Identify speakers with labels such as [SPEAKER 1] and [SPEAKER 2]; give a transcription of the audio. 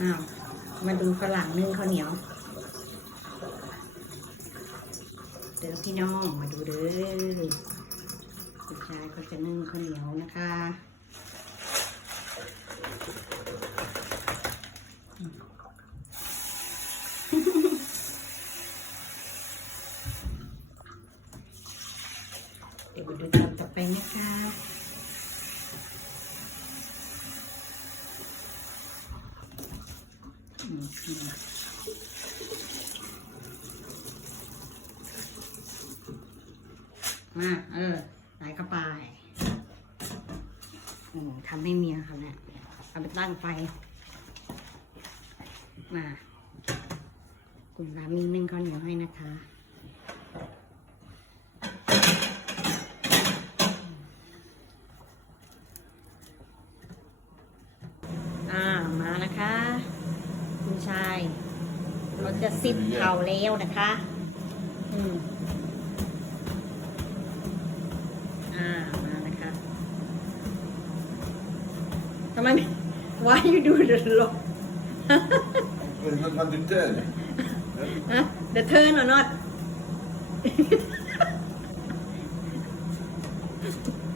[SPEAKER 1] อ้าวมาดูฝรั่งนึ่งข้าวเหนียว เดี๋ยวพี่น้องมาดูเด้อผู้ชายเขาจะนึ่งข้าวเหนียวนะคะเดี๋ยวมาดูตอนต่อไปนะคะ มา เออใส่เข้าไปอืมทำให้เมียเขาเนี่ยเอาไปตั้งไฟ มาคุณสามีนึ่งข้าวเหนียวให้นะคะอ่ามานะคะ คุณชายเราจะซิดเผาแล้วนะคะ อืมอ่ามานะคะทำไมไม่ Why you do the lock
[SPEAKER 2] Is dat wat de turn?
[SPEAKER 1] huh? The turn or not โอ้